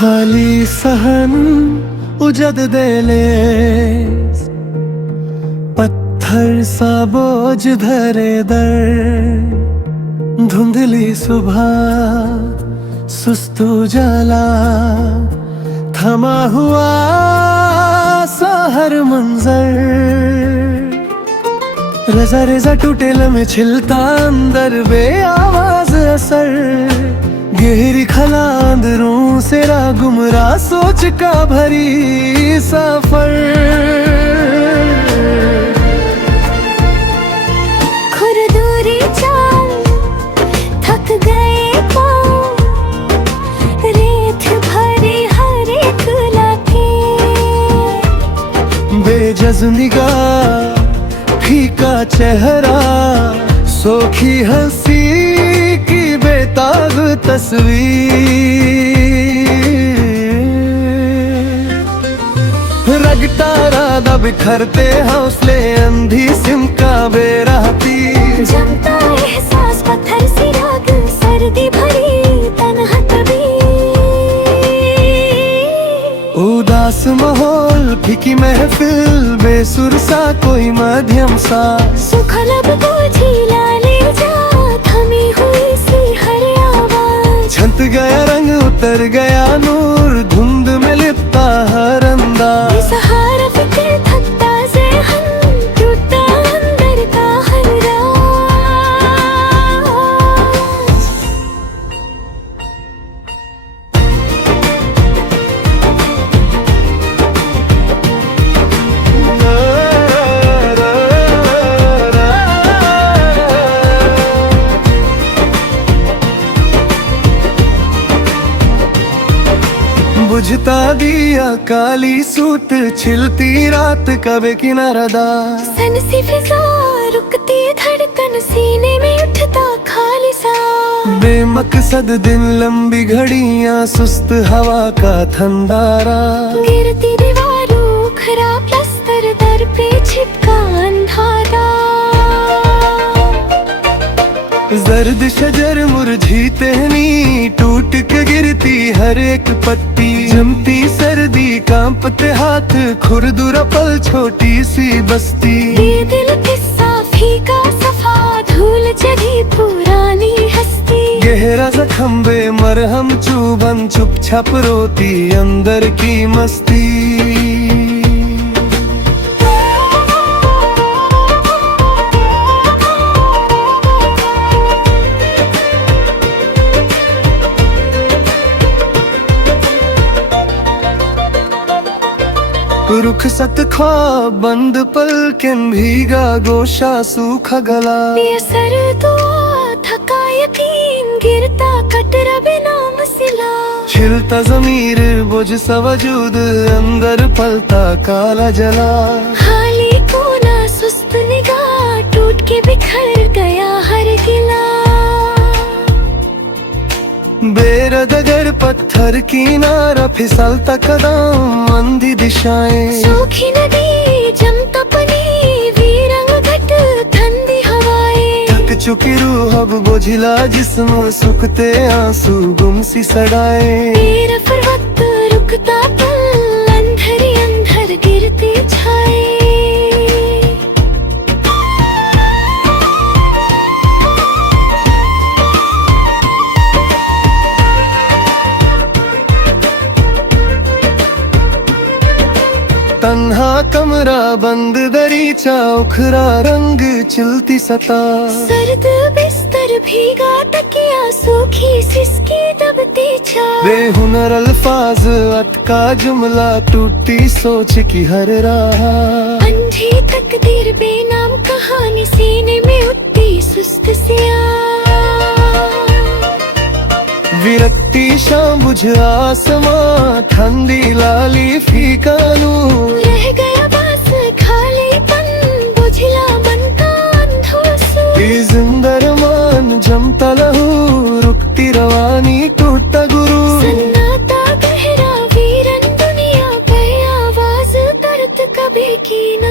खाली सहन उजद देले, पत्थर सा बोझ धरे दर। धुंधली सुबह सुस्त उजाला, थमा हुआ सा हर मंजर। रजा रेजा टूटे लम्हे छिलता अंदर बे आवाज असर। गहरी खला अंदरों से राह गुमराह सोच का भरी सफर। खुरदूरी चाल थक गए पाँव, रेत भरी हर एक लाठी। बेजज निगाह फीका चेहरा, सोखी हंसी की बेताब तस्वीर। रगता राधा बिखरते हौसले, अंधी सिमका बेराहती। जमता एहसास पत्थर सी राग, सर्दी भरी तन्हा तबीर। उदास माहौल फीकी महफिल, बेसुर सा कोई मध्यम सा। सुखल अब बोझी लाले जा, थमी हुई सी हर आवाज। छंत गया रंग उतर गया नूर, धुंध में लिपटा हर अंदाज। बेसहारा फिक्र थकता ज़हन, टूटा अंदर का हर राज। बुझता दिया काली सूत, छिलती रात कबे किनारादा। सन सी फिजा रुकती धड़कन, सीने में उठता खाली सा। बेमकसद दिन लंबी घड़ियां, सुस्त हवा का थंडारा। गिरती दीवारों खरा प्लस्तर, दर पे छिपका अंधारा। जर्द शजर मुरझी टहनी, टूट के गिरती हर एक पत्ती। जमती सर्दी कांपते हाथ, खुरदुरा पल छोटी सी बस्ती। ये दिल किस्सा फीका सफा, धूल चढ़ी पुरानी हस्ती। गहरा जख्म बे मरहम चुभन, चुप छप रोती अंदर की मस्ती। रुख सत ख्वाब बंद पलकें, भीगा गोशा सूखा गला। ये सर दुआ थका यकीन, गिरता कतरा बेनाम सिला। छिलता ज़मीर बोझ सा वजूद, अंदर पलता काला जला। खाली कोना सुस्त निगाह, टूट के बिखर गया हर गिला। बेरदगर पत्थर किनारा, फिसलता कदम अंधी दिशाएं। सूखी नदी जमता पानी, वीरंग घट ठंडी हवाएं। थक चुकी रूह अब बोझिला जिस्म, सुखते आंसू गुम सी सड़ाए। बेरफर वक्त रुकता पल, अंधर अंधर गिरती छाए। तन्हा कमरा बंद दरीचा, उखरा रंग चिलती सता। सर्द बिस्तर भीगा तकिया, सूखी सिसकी दबती छा। बेहुनर अल्फाज अटका जुमला, टूटी सोच की हर राह। अंधी तकदीर बेनाम कहानी, सीने में उठती सुस्त सिया। विरक्ति शाम बुझ आसमां, ठंडी लाली फीका नूर। रह गया बस खालीपन, बुझला मन का अंधों। ये जिंदरमान जमता लहू, रुकती रवानी टूटा गुरु। सन्नाटा गहरा वीरन दुनिया पे, आवाज दर्द कभी की न